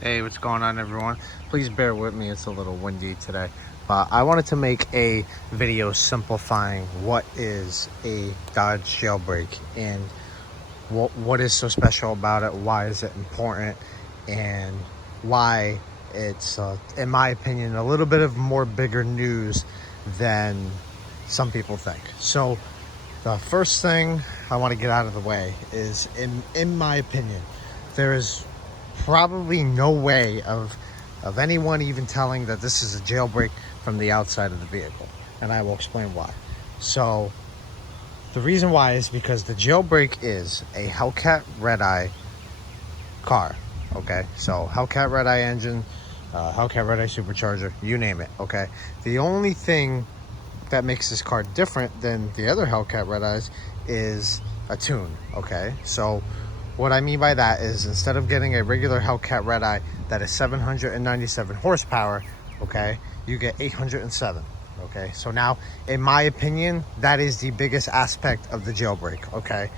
Hey, what's going on, everyone? Please bear with me, it's a little windy today. But I wanted to make a video simplifying what is a Dodge Jailbreak and what is so special about it, why is it important, and why it's, in my opinion, a little bit of more bigger news than some people think. So the first thing I want to get out of the way is, in my opinion, there is probably no way of anyone even telling that this is a jailbreak from the outside of the vehicle, and I will explain why. So the reason why is because the jailbreak is a Hellcat Red Eye car. Okay, so Hellcat Red Eye engine, Hellcat Red Eye supercharger, you name it. Okay, the only thing that makes this car different than the other Hellcat Red Eyes is a tune. Okay, so what I mean by that is, instead of getting a regular Hellcat Red Eye that is 797 horsepower, okay, you get 807. Okay, so now, in my opinion, that is the biggest aspect of the jailbreak. Okay,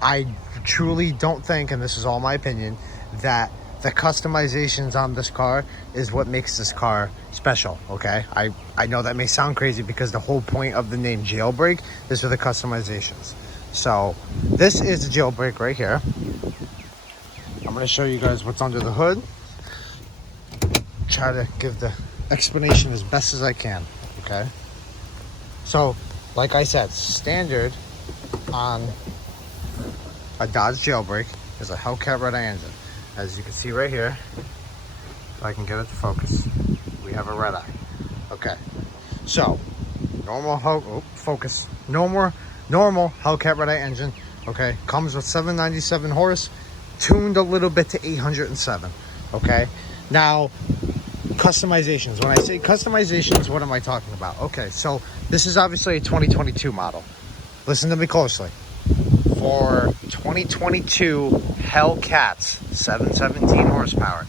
I truly don't think, and this is all my opinion, that the customizations on this car is what makes this car special. Okay, I know that may sound crazy because the whole point of the name Jailbreak is for the customizations. So this is the jailbreak right here. I'm going to show you guys what's under the hood. Try to give the explanation as best as I can. Okay, so like I said, standard on a Dodge Jailbreak is a Hellcat Red Eye engine. As you can see right here, if I can get it to focus, we have a red eye. Okay, so normal normal Hellcat Red Eye engine. Okay, comes with 797 horse, tuned a little bit to 807. Okay, now customizations. When I say customizations, what am I talking about? Okay, so this is obviously a 2022 model. Listen to me closely. For 2022 Hellcats 717 horsepower,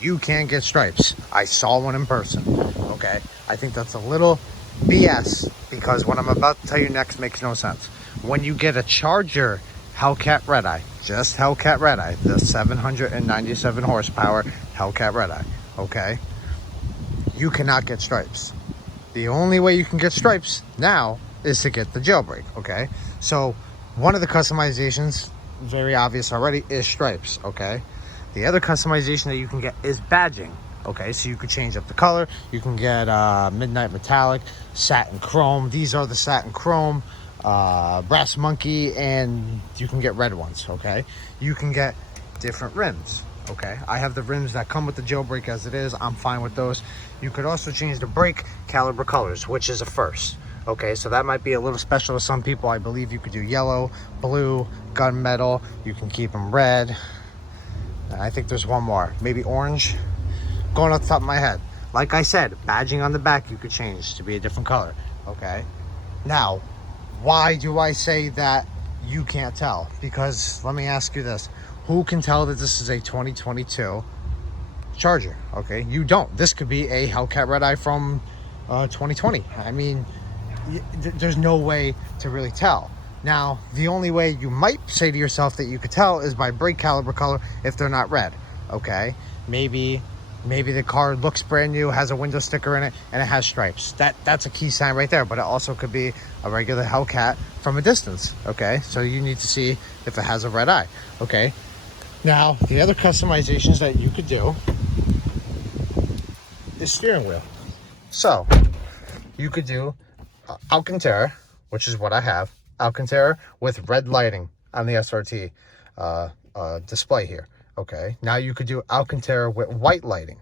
you can get stripes. I saw one in person. Okay, I think that's a little BS, because what I'm about to tell you next makes no sense. When you get a Charger Hellcat Red Eye, just Hellcat Red Eye, the 797 horsepower Hellcat Red Eye, okay, you cannot get stripes. The only way you can get stripes now is to get the jailbreak. Okay, so one of the customizations, very obvious already, is stripes. Okay, the other customization that you can get is badging. Okay, so you could change up the color. You can get midnight metallic, satin chrome. These are the satin chrome, brass monkey, and you can get red ones. Okay, you can get different rims. Okay, I have the rims that come with the jailbreak as it is. I'm fine with those. You could also change the brake caliber colors, which is a first. Okay, so that might be a little special to some people. I believe you could do yellow, blue, gunmetal. You can keep them red. I think there's one more, maybe orange. Going off the top of my head. Like I said, badging on the back you could change to be a different color. Okay, now why do I say that you can't tell? Because let me ask you this: who can tell that this is a 2022 Charger? Okay, you don't. This could be a Hellcat Red Eye from 2020. I mean, there's no way to really tell. Now, the only way you might say to yourself that you could tell is by brake caliber color if they're not red. Okay, maybe the car looks brand new, has a window sticker in it, and it has stripes. That's a key sign right there. But it also could be a regular Hellcat from a distance. Okay, so you need to see if it has a red eye. Okay, now the other customizations that you could do is steering wheel. So you could do Alcantara, which is what I have, Alcantara with red lighting on the SRT display here. Okay, now you could do Alcantara with white lighting,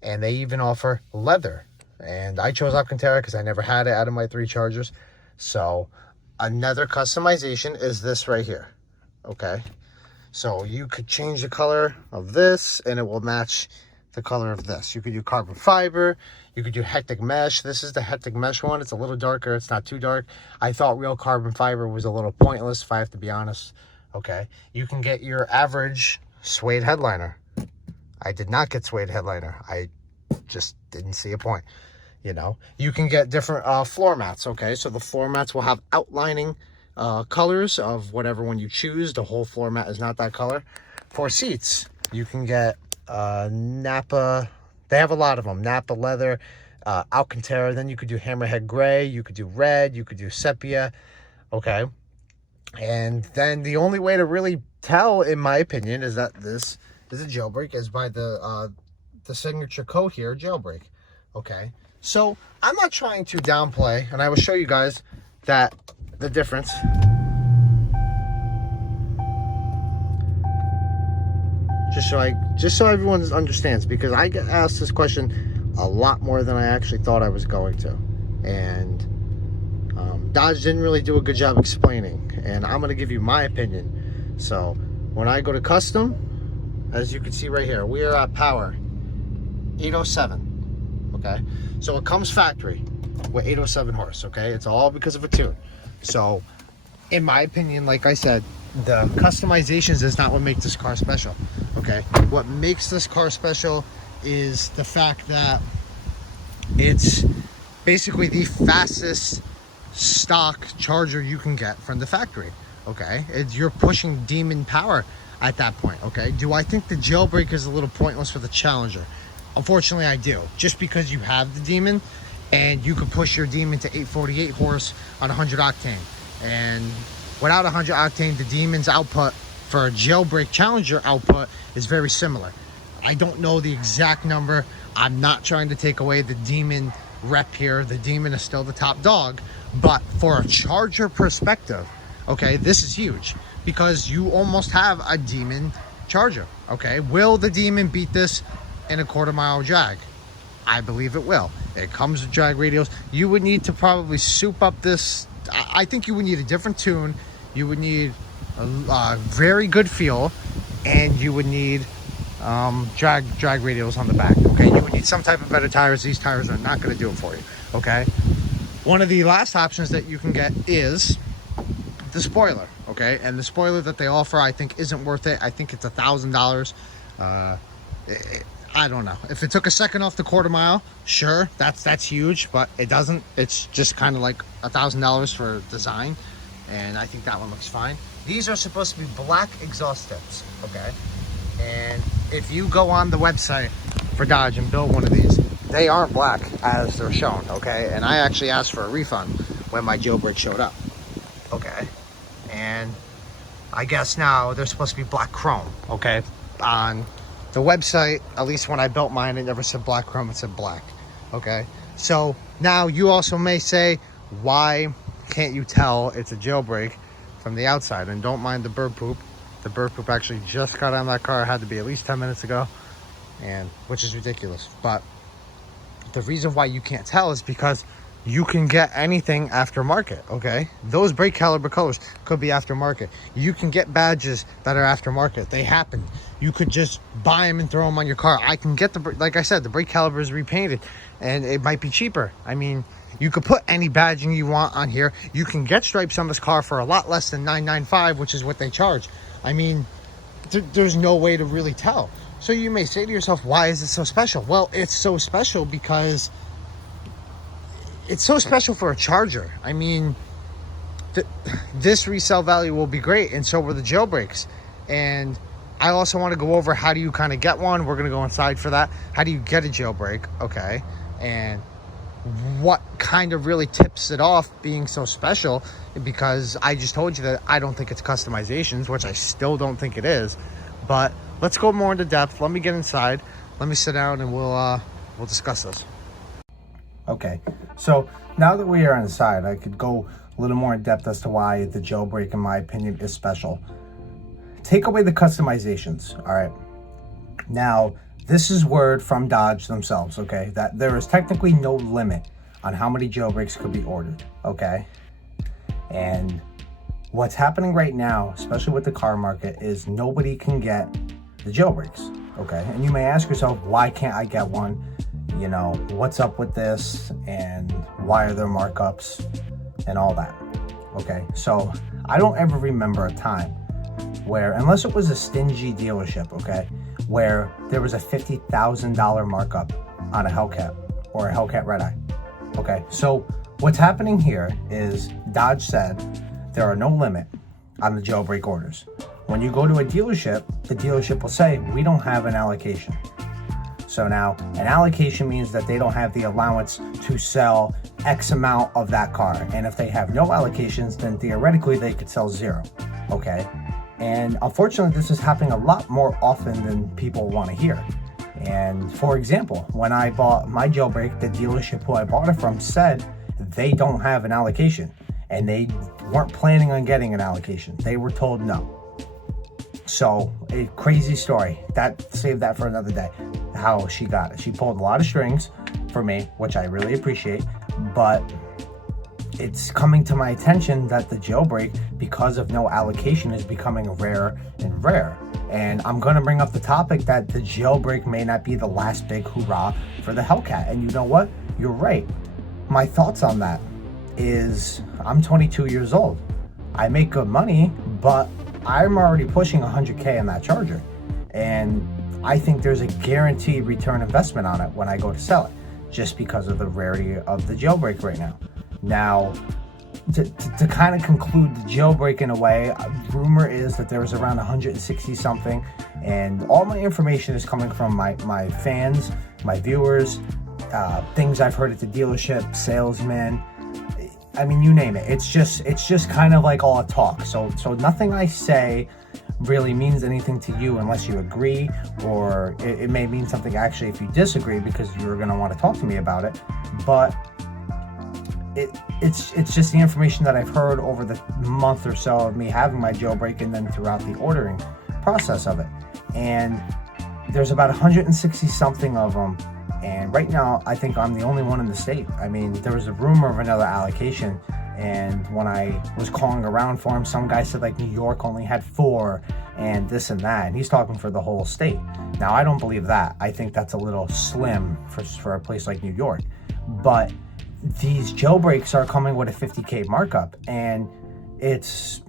and they even offer leather, and I chose Alcantara because I never had it out of my 3 Chargers. So another customization is this right here. Okay, so you could change the color of this and it will match the color of this. You could do carbon fiber, you could do hectic mesh. This is the hectic mesh one. It's a little darker, it's not too dark. I thought real carbon fiber was a little pointless, if I have to be honest. Okay, you can get your average suede headliner. I did not get suede headliner. I just didn't see a point. You know, you can get different floor mats. Okay, so the floor mats will have outlining colors of whatever one you choose. The whole floor mat is not that color. For seats, you can get Napa. They have a lot of them. Napa leather, Alcantara. Then you could do hammerhead gray. You could do red. You could do sepia. Okay. And then the only way to really tell, in my opinion, is that this is a jailbreak, is by the signature code here, jailbreak. Okay. So I'm not trying to downplay, and I will show you guys that the difference. Just so everyone understands, because I get asked this question a lot more than I actually thought I was going to, and Dodge didn't really do a good job explaining, and I'm going to give you my opinion. So when I go to custom, as you can see right here, we are at power 807. Okay, so it comes factory with 807 horse. Okay, it's all because of a tune. So in my opinion, like I said, the customizations is not what makes this car special. Okay, what makes this car special is the fact that it's basically the fastest stock Charger you can get from the factory. Okay, you're pushing demon power at that point. Okay, do I think the jailbreak is a little pointless for the Challenger? Unfortunately, I do. Just because you have the demon, and you can push your demon to 848 horse on 100 octane, and without 100 octane, the demon's output for a jailbreak Challenger output is very similar. I don't know the exact number. I'm not trying to take away the demon rep here. The demon is still the top dog, but for a Charger perspective, okay, this is huge because you almost have a demon Charger. Okay, will the demon beat this in a quarter-mile drag? I believe it will. It comes with drag radials. You would need to probably soup up this. I think you would need a different tune. You would need a very good feel, and you would need drag radials on the back. Okay, you would need some type of better tires. These tires are not going to do it for you. Okay, one of the last options that you can get is the spoiler. Okay, and the spoiler that they offer, I think, isn't worth it. I think it's $1,000. I don't know. If it took a second off the quarter mile, sure, that's huge, but it doesn't. It's just kind of like $1,000 for design, and I think that one looks fine. These are supposed to be black exhaust tips, okay? And if you go on the website for Dodge and build one of these, they aren't black as they're shown, okay? And I actually asked for a refund when my jailbreak showed up, okay? And I guess now they're supposed to be black chrome, okay? On the website, at least when I built mine, it never said black chrome, it said black. Okay, so now you also may say, why can't you tell it's a jailbreak from the outside? And don't mind the bird poop. The bird poop actually just got on that car. It had to be at least 10 minutes ago, and which is ridiculous. But the reason why you can't tell is because you can get anything aftermarket. Okay, those brake caliber colors could be aftermarket. You can get badges that are aftermarket. They happen. You could just buy them and throw them on your car. I can get like I said, the brake caliber is repainted, and it might be cheaper. I mean, you could put any badging you want on here. You can get stripes on this car for a lot less than $995, which is what they charge. I mean, there's no way to really tell. So you may say to yourself, why is it so special? Well, it's so special because it's so special for a Charger. I mean, this resale value will be great, and so will the jailbreaks. And I also want to go over how do you kind of get one. We're going to go inside for that. How do you get a jailbreak? Okay. And what kind of really tips it off being so special, because I just told you that I don't think it's customizations, which I still don't think it is. But let's go more into depth. Let me get inside. Let me sit down and we'll discuss this. Okay, so now that we are inside, I could go a little more in depth as to why the jailbreak, in my opinion, is special. Take away the customizations, all right? Now, this is word from Dodge themselves, okay? That there is technically no limit on how many jailbreaks could be ordered, okay? And what's happening right now, especially with the car market, is nobody can get the jailbreaks, okay? And you may ask yourself, why can't I get one? You know, what's up with this, and why are there markups and all that? Okay, so I don't ever remember a time where, unless it was a stingy dealership, okay, where there was a $50,000 markup on a Hellcat or a Hellcat Red Eye. Okay, so what's happening here is Dodge said there are no limit on the jailbreak orders. when you go to a dealership, the dealership will say, we don't have an allocation. So now an allocation means that they don't have the allowance to sell X amount of that car. And if they have no allocations, then theoretically they could sell zero, okay? And unfortunately, this is happening a lot more often than people want to hear. And for example, when I bought my Jailbreak, the dealership who I bought it from said they don't have an allocation, and they weren't planning on getting an allocation. They were told no. So a crazy story. Save that for another day, how she got it. She pulled a lot of strings for me, which I really appreciate, but it's coming to my attention that the Jailbreak, because of no allocation, is becoming rarer and rare. And I'm going to bring up the topic that the Jailbreak may not be the last big hoorah for the Hellcat. And you know what? You're right. My thoughts on that is, I'm 22 years old. I make good money, but I'm already pushing 100K on that Charger. And I think there's a guaranteed return investment on it when I go to sell it, just because of the rarity of the Jailbreak right now. Now, to kind of conclude the Jailbreak in a way, rumor is that there was around 160 something, and all my information is coming from my fans, my viewers, things I've heard at the dealership, salesmen. I mean, you name it. It's just kind of like all a talk. So nothing I say really means anything to you unless you agree, or it may mean something actually if you disagree, because you're going to want to talk to me about it. But it's just the information that I've heard over the month or so of me having my Jailbreak, and then throughout the ordering process of it. And there's about 160 something of them. And right now, I think I'm the only one in the state. I mean, there was a rumor of another allocation, and when I was calling around for him, some guy said like New York only had 4 and this and that, and he's talking for the whole state. Now, I don't believe that. I think that's a little slim for a place like New York. But these Jailbreaks are coming with a 50K markup, and it's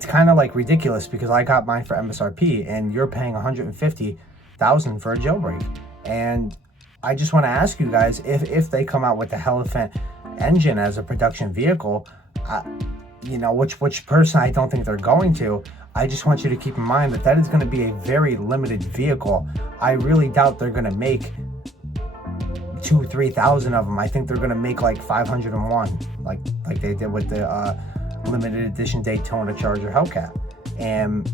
kind of like ridiculous, because I got mine for MSRP and you're paying $150,000 for a Jailbreak. And I just want to ask you guys, if they come out with the Elephant engine as a production vehicle, you know, which person I don't think they're going to, I just want you to keep in mind that is going to be a very limited vehicle. I really doubt they're going to make 2,000-3,000 of them. I think they're going to make like 501, like they did with the limited edition Daytona Charger Hellcat. And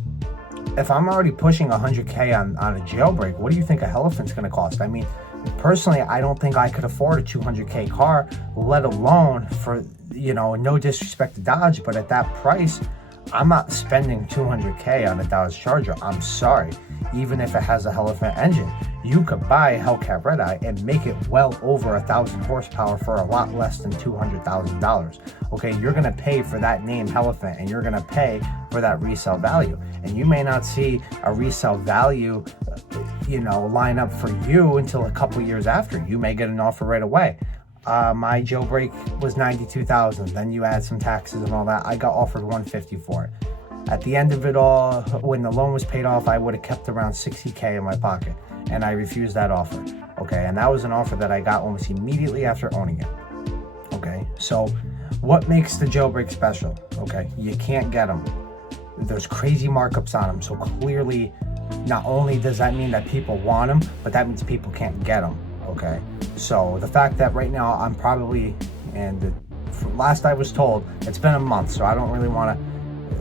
if I'm already pushing 100K on a Jailbreak, what do you think a Elephant's going to cost? I mean, personally, I don't think I could afford a 200K car, let alone for, you know, no disrespect to Dodge, but at that price, I'm not spending 200K on a Dodge Charger. I'm sorry. Even if it has a Elephant engine, you could buy a Hellcat Red Eye and make it well over 1,000 horsepower for a lot less than $200,000. Okay, you're gonna pay for that name Elephant, and you're gonna pay for that resale value. And you may not see a resale value, you know, line up for you until a couple years after. You may get an offer right away. My Jailbreak was $92,000. Then you add some taxes and all that. I got offered $150 for it. At the end of it all, when the loan was paid off, I would have kept around $60K in my pocket, and I refused that offer. Okay, and that was an offer that I got almost immediately after owning it. Okay, so what makes the Jailbreak special? Okay, you can't get them. There's crazy markups on them, so clearly, not only does that mean that people want them, but that means people can't get them. Okay, so the fact that right now I'm probably, and last I was told, it's been a month, so I don't really want to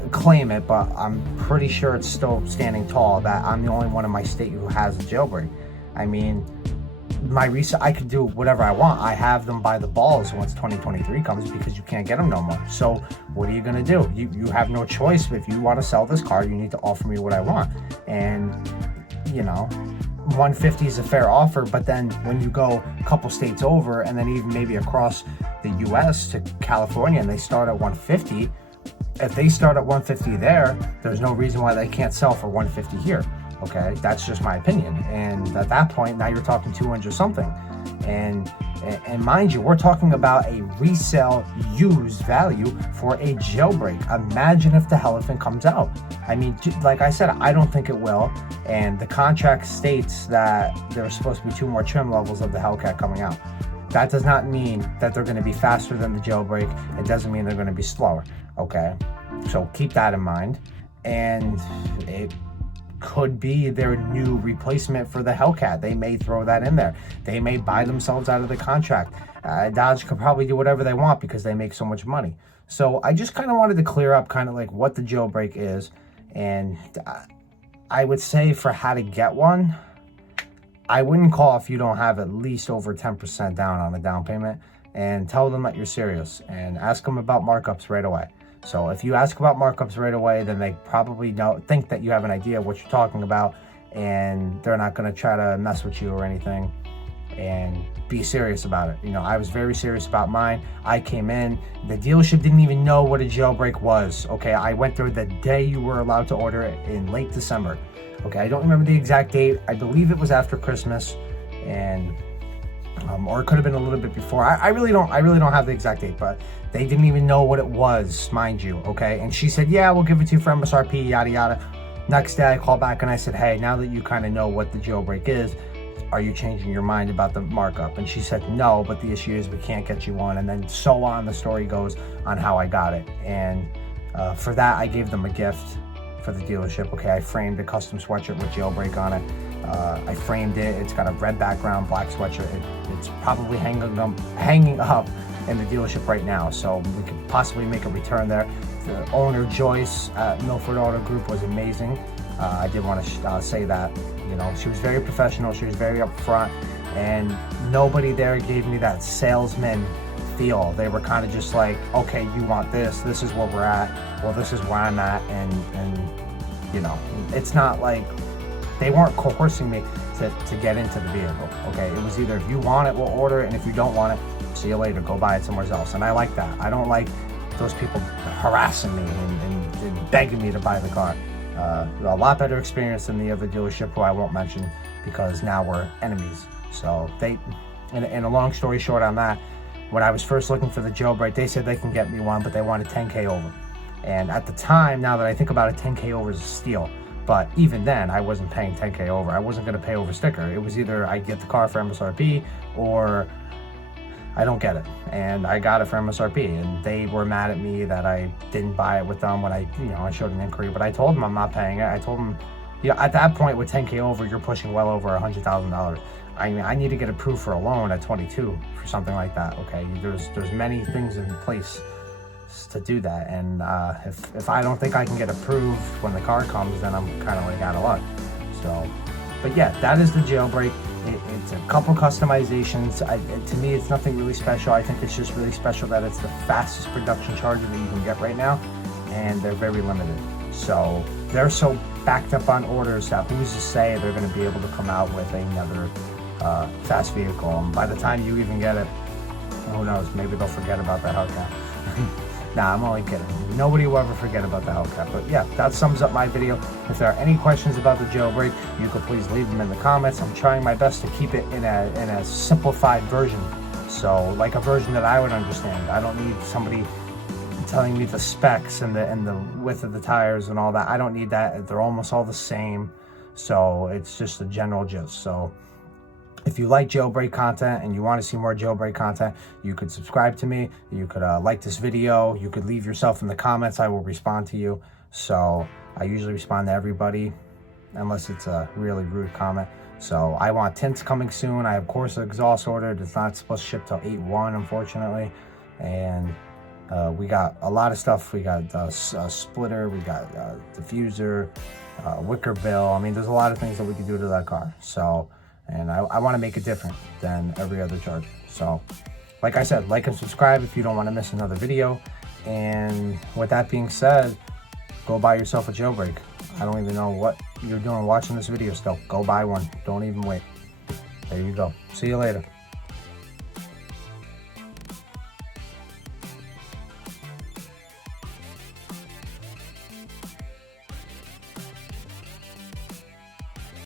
claim it, but I'm pretty sure it's still standing tall that I'm the only one in my state who has a Jailbreak. I mean, I could do whatever I want. I have them by the balls once 2023 comes, because you can't get them no more. So what are you gonna do? You have no choice. If you want to sell this car, you need to offer me what I want. And you know, 150 is a fair offer, but then when you go a couple states over, and then even maybe across the US to California, and they start at 150, if they start at 150 there's no reason why they can't sell for 150 here. Okay, that's just my opinion. And at that point, now you're talking 200 something. And mind you, we're talking about a resale used value for a Jailbreak. Imagine if the Elephant comes out. I mean, like I said, I don't think it will. And the contract states that there's supposed to be 2 more trim levels of the Hellcat coming out. That does not mean that they're going to be faster than the Jailbreak. It doesn't mean they're going to be slower. Okay, so keep that in mind. and it could be their new replacement for the Hellcat. They may throw that in there. They may buy themselves out of the contract. Dodge could probably do whatever they want because they make so much money. So I just kind of wanted to clear up kind of like what the jailbreak is. And I would say for how to get one, I wouldn't call if you don't have at least over 10% down on a down payment, and tell them that you're serious and ask them about markups right away. So if you ask about markups right away, then they probably think that you have an idea of what you're talking about, and they're not going to try to mess with you or anything. And be serious about it. You know, I was very serious about mine. I came in, the dealership didn't even know what a jailbreak was. Okay, I went there the day you were allowed to order it in late December. Okay, I don't remember the exact date. I believe it was after Christmas, and or it could have been a little bit before. I really don't have the exact date, but they didn't even know what it was, mind you. Okay, and she said, yeah, we'll give it to you for MSRP, yada yada. Next day I called back and I said, hey, now that you kind of know what the jailbreak is, are you changing your mind about the markup? And she said no, but the issue is we can't get you one. And then so on, the story goes on how I got it. And for that, I gave them a gift for the dealership. Okay, I framed a custom sweatshirt with jailbreak on it. I framed it. It's got a red background, black sweatshirt. It's probably hanging up in the dealership right now, so we could possibly make a return there. The owner, Joyce at Milford Auto Group, was amazing. I did want to say that. You know, she was very professional. She was very upfront, and nobody there gave me that salesman feel. They were kind of just like, okay, you want this. This is where we're at. Well, this is where I'm at, and you know, it's not like they weren't coercing me to get into the vehicle. Okay, it was either if you want it, we'll order it, and if you don't want it, see you later, go buy it somewhere else. And I like that. I don't like those people harassing me and begging me to buy the car. A lot better experience than the other dealership, who I won't mention because now we're enemies. So they, and a long story short on that, when I was first looking for the jailbreak, they said they can get me one, but they wanted 10K over. And at the time, now that I think about it, 10K over is a steal. But even then, I wasn't paying 10K over. I wasn't going to pay over sticker. It was either I get the car for MSRP or I don't get it. And I got it for MSRP, and they were mad at me that I didn't buy it with them when I showed an inquiry. But I told them I'm not paying it. I told them, at that point with 10K over, you're pushing well over $100,000. I mean, I need to get approved for a loan at 22 for something like that. Okay, there's many things in place to do that, and if I don't think I can get approved when the car comes, then I'm kind of like out of luck. So, but yeah, that is the jailbreak. It's a couple customizations. To me, it's nothing really special. I think it's just really special that it's the fastest production Charger that you can get right now, and they're very limited. So they're so backed up on orders that who's to say they're going to be able to come out with another fast vehicle, and by the time you even get it, who knows, maybe they'll forget about the Hellcat. Nah, I'm only kidding. Nobody will ever forget about the Hellcat. But yeah, that sums up my video. If there are any questions about the jailbreak, you could please leave them in the comments. I'm trying my best to keep it in a simplified version. So like a version that I would understand. I don't need somebody telling me the specs and the width of the tires and all that. I don't need that. They're almost all the same. So it's just a general gist. So if you like jailbreak content and you want to see more jailbreak content, you could subscribe to me. You could like this video. You could leave yourself in the comments. I will respond to you. So I usually respond to everybody unless it's a really rude comment. So I want tints coming soon. I have Corsa exhaust ordered. It's not supposed to ship till 8/1, unfortunately. And we got a lot of stuff. We got a splitter. We got diffuser, wicker bill. I mean, there's a lot of things that we can do to that car. So. And I want to make it different than every other Charger. So, like I said, like and subscribe if you don't want to miss another video. And with that being said, go buy yourself a jailbreak. I don't even know what you're doing watching this video still. Go buy one. Don't even wait. There you go. See you later.